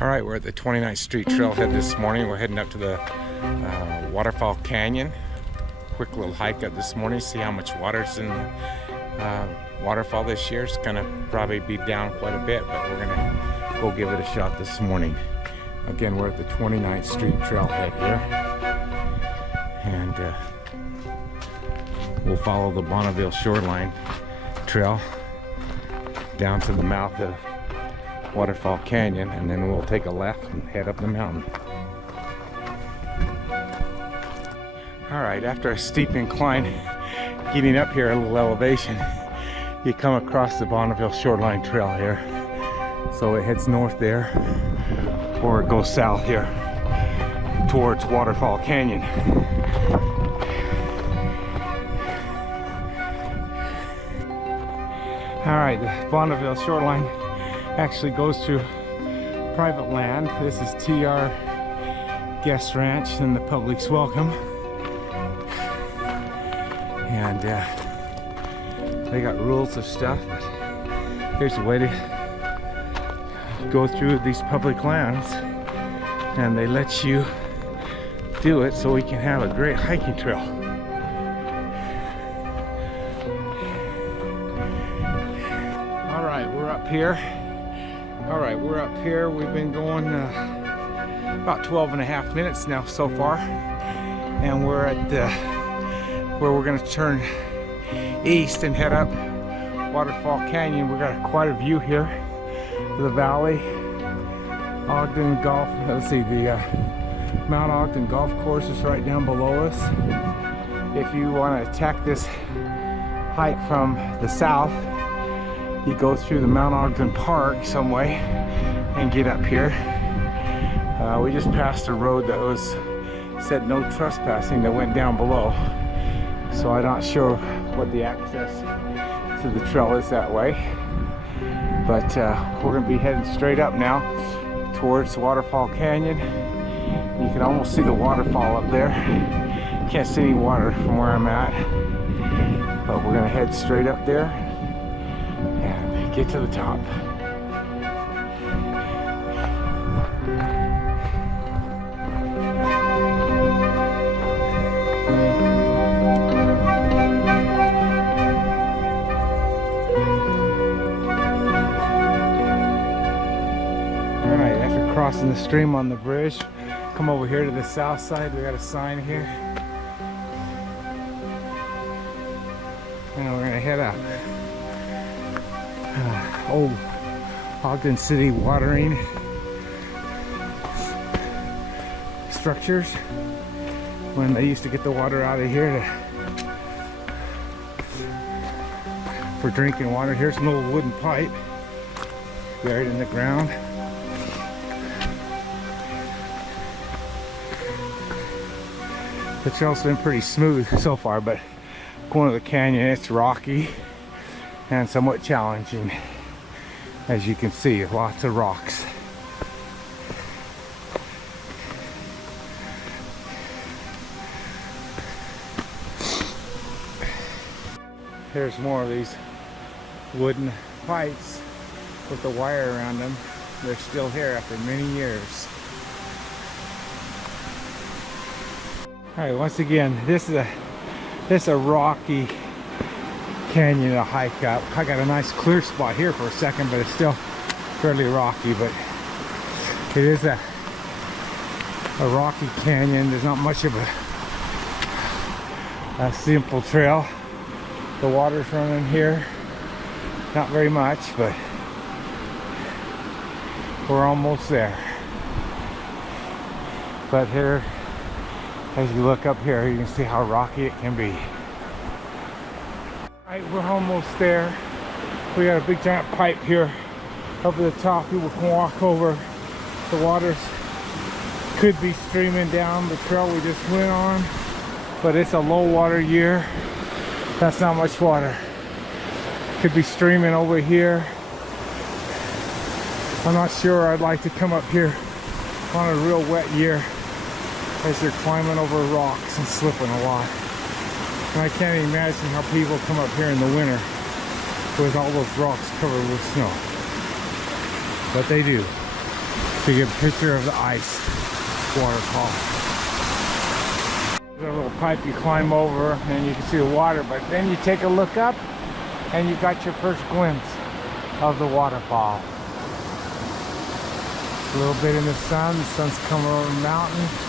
All right, we're at the 29th Street trailhead this morning. We're heading up to the Waterfall Canyon. Quick little hike up this morning, see how much water's in the waterfall this year. It's gonna probably be down quite a bit, but we're gonna go give it a shot this morning. Again, we're at the 29th Street trailhead here. And we'll follow the Bonneville Shoreline Trail down to the mouth of Waterfall Canyon, and then we'll take a left and head up the mountain. All right, after a steep incline, getting up here a little elevation, you come across the Bonneville Shoreline Trail here. So it heads north there, or it goes south here towards Waterfall Canyon. All right, the Bonneville Shoreline actually goes through private land. This is TR Guest Ranch and the public's welcome. And they got rules of stuff, but here's a way to go through these public lands, and they let you do it so we can have a great hiking trail. All right, we're up here. We've been going about 12 and a half minutes now so far, and we're at where we're going to turn east and head up Waterfall Canyon. We got quite a view here of the valley. Ogden Golf, let's see, the Mount Ogden Golf Course is right down below us. If you want to attack this hike from the south, you go through the Mount Ogden Park some way and get up here. We just passed a road that was said no trespassing that went down below, so I'm not sure what the access to the trail is that way, but we're going to be heading straight up now towards Waterfall Canyon. You can almost see the waterfall up there. Can't see any water from where I'm at, but we're going to head straight up there and get to the top. Alright, after crossing the stream on the bridge, come over here to the south side. We got a sign here, and we're going to head up. Old Ogden City watering structures, when they used to get the water out of here for drinking water. Here's an old wooden pipe buried in the ground. The trail's been pretty smooth so far, but going to the canyon, it's rocky and somewhat challenging. As you can see, lots of rocks. Here's more of these wooden pipes with the wire around them. They're still here after many years. All right, once again, this is a rocky canyon to hike up. I got a nice clear spot here for a second, but it's still fairly rocky. But it is a rocky canyon. There's not much of a simple trail. The water's running here, not very much, but we're almost there. But here, as you look up here, you can see how rocky it can be. All right, we're almost there. We got a big giant pipe here up at the top. People can walk over. The water could be streaming down the trail we just went on, but it's a low water year. That's not much water. Could be streaming over here. I'm not sure I'd like to come up here on a real wet year, as they're climbing over rocks and slipping a lot. And I can't imagine how people come up here in the winter with all those rocks covered with snow. But they do. to get a picture of the ice waterfall. There's a little pipe you climb over and you can see the water, but then you take a look up and you got your first glimpse of the waterfall. A little bit in the sun's coming over the mountain.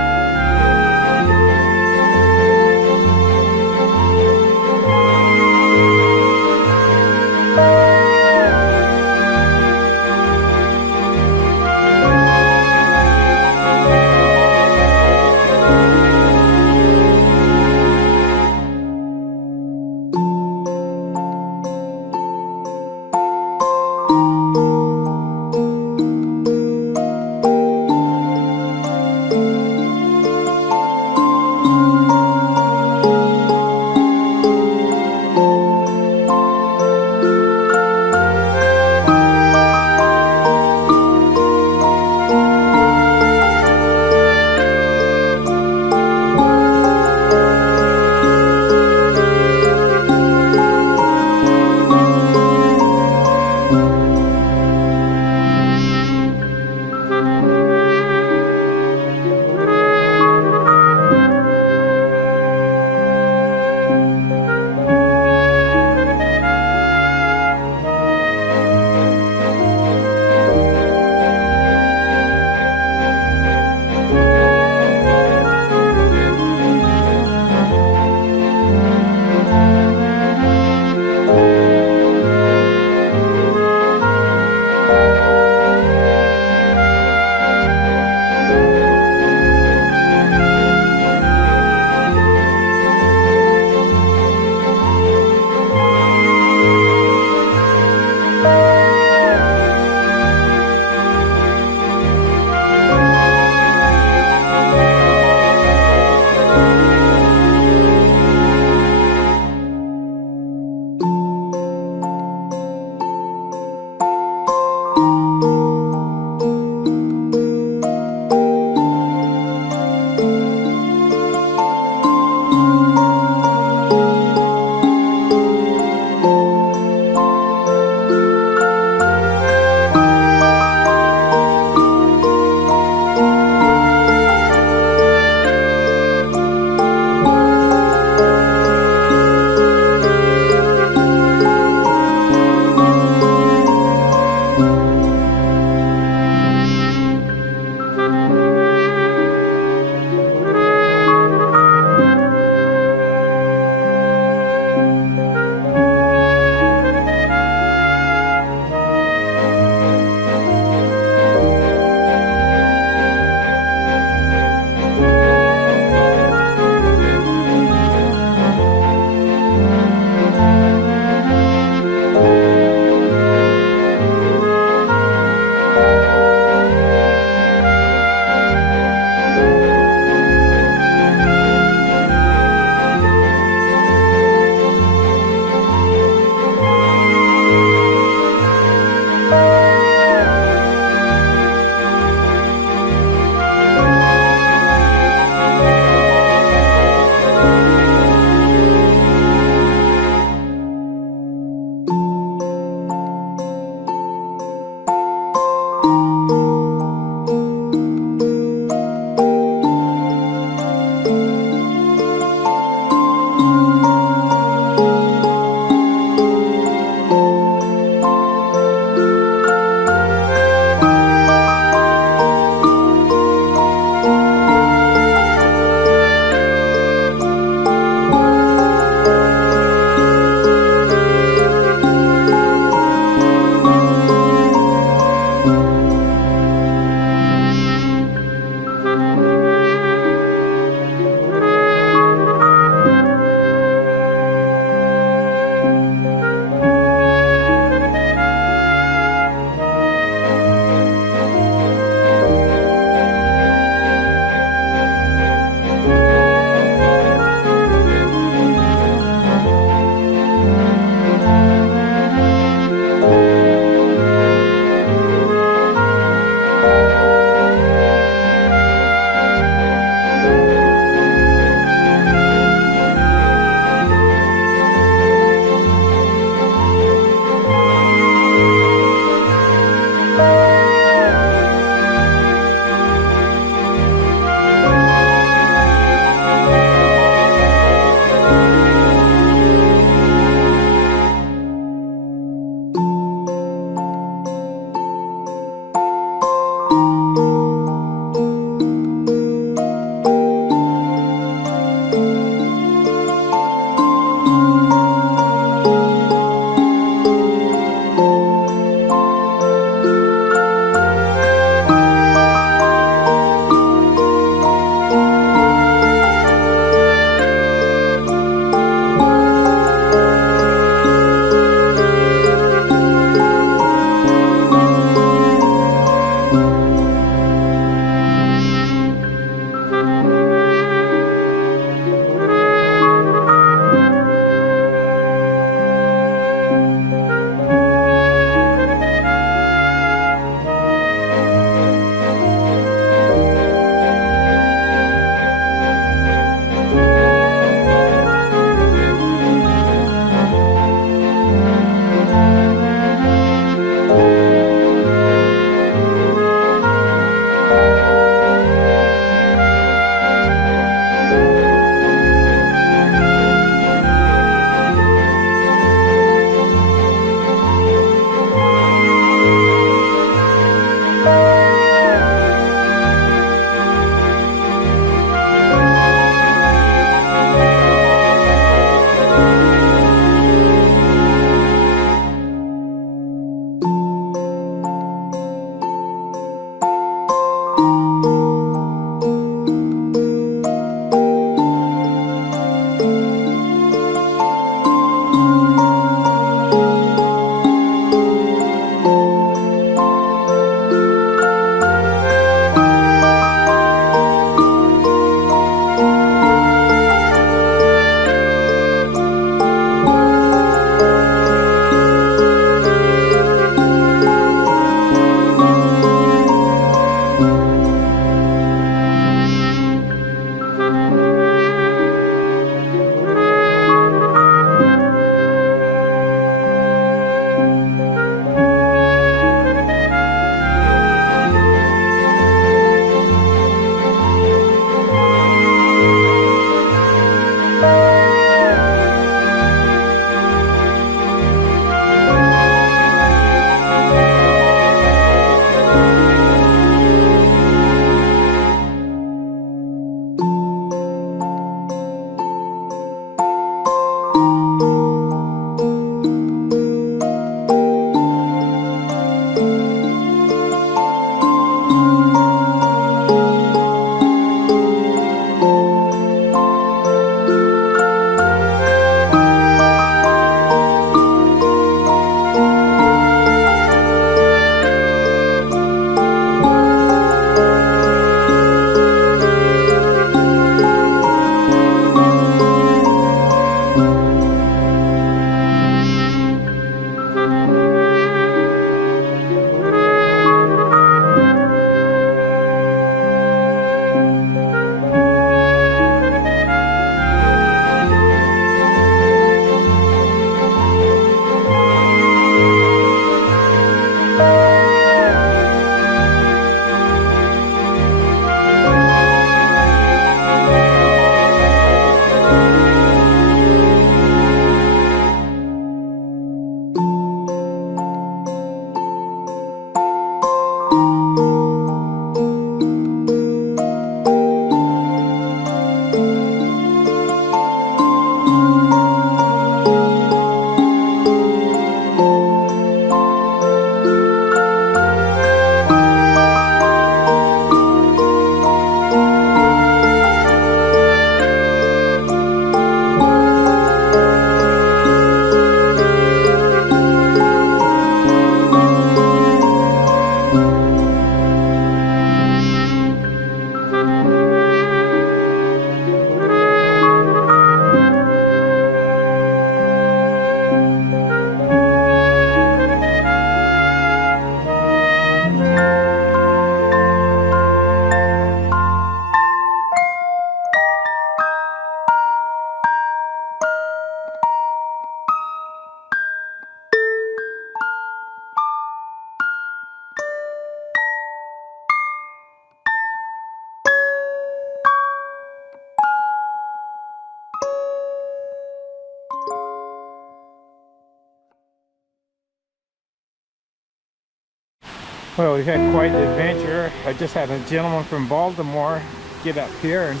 Well, we've had quite an adventure. I just had a gentleman from Baltimore get up here, and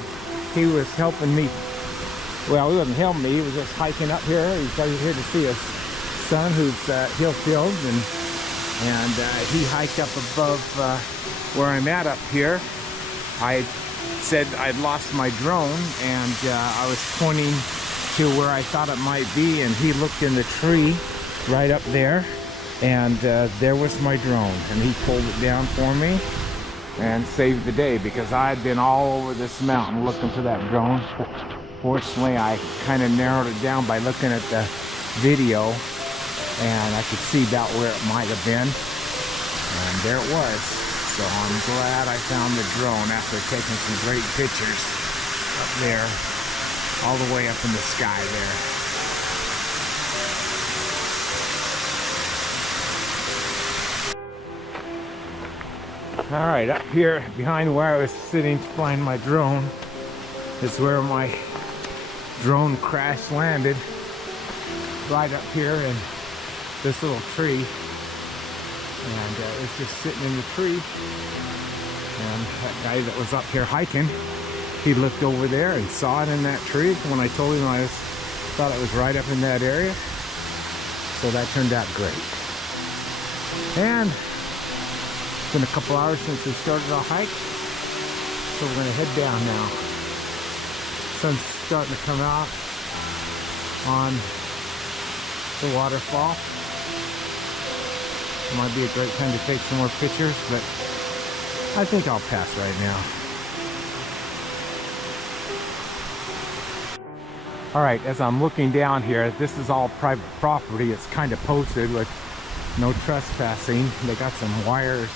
he was helping me. Well, he wasn't helping me, he was just hiking up here. He's here to see his son who's Hill AFB, and he hiked up above where I'm at up here. I said I'd lost my drone, and I was pointing to where I thought it might be, and he looked in the tree right up there, and there was my drone, and he pulled it down for me and saved the day, because I had been all over this mountain looking for that drone. Fortunately, I kind of narrowed it down by looking at the video, and I could see about where it might have been, and there it was. So I'm glad I found the drone after taking some great pictures up there, all the way up in the sky there. All right, up here behind where I was sitting to find my drone is where my drone crash landed, right up here in this little tree, and it was just sitting in the tree. And that guy that was up here hiking, he looked over there and saw it in that tree when I told him I thought it was right up in that area. So that turned out great. And it's been a couple hours since we started our hike, so we're going to head down now. Sun's starting to come out on the waterfall. It might be a great time to take some more pictures, but I think I'll pass right now. All right, as I'm looking down here, this is all private property. It's kind of posted with no trespassing. They got some wires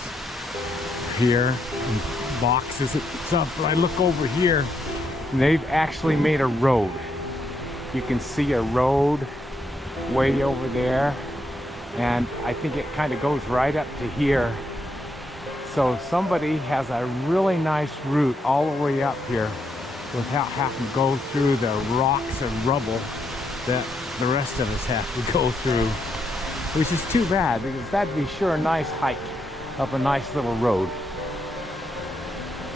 here and boxes and stuff, but I look over here and they've actually made a road. You can see a road way over there, and I think it kind of goes right up to here. So somebody has a really nice route all the way up here without having to go through the rocks and rubble that the rest of us have to go through, which is too bad, because that'd be sure a nice hike up a nice little road.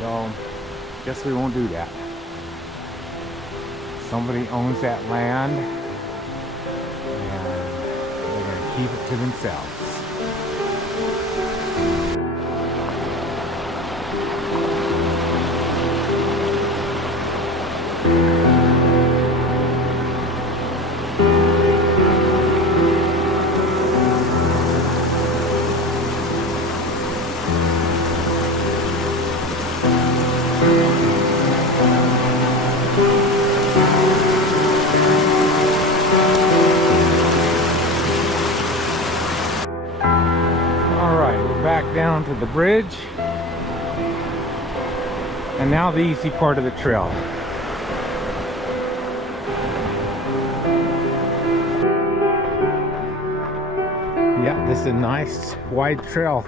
So guess we won't do that. Somebody owns that land, and they're going to keep it to themselves. Down to the bridge, and now the easy part of the trail. Yeah, this is a nice wide trail.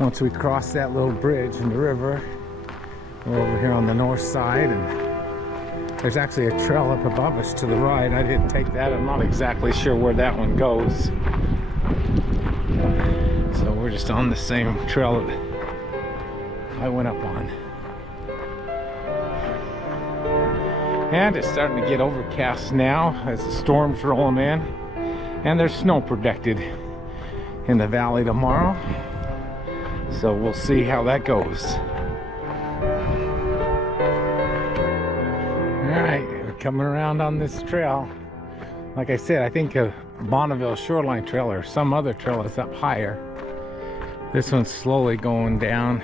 Once we cross that little bridge in the river, we're over here on the north side, and there's actually a trail up above us to the right. I didn't take that. I'm not exactly sure where that one goes. So we're just on the same trail that I went up on. And it's starting to get overcast now as the storm's rolling in. And there's snow predicted in the valley tomorrow. So we'll see how that goes. Alright, we're coming around on this trail. Like I said, I think a Bonneville Shoreline Trail or some other trail is up higher. This one's slowly going down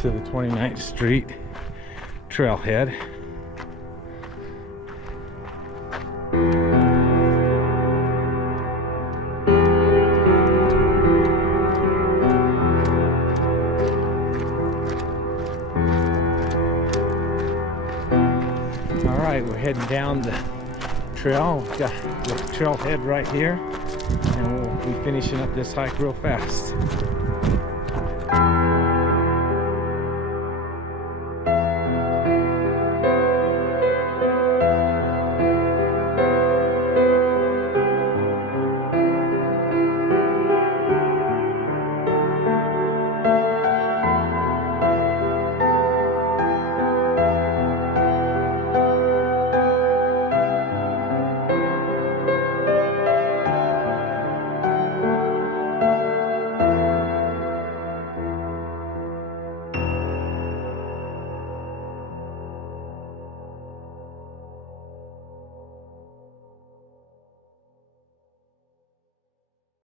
to the 29th Street trailhead. All right, we're heading down the trail. We've got the trailhead right here, and we'll be finishing up this hike real fast.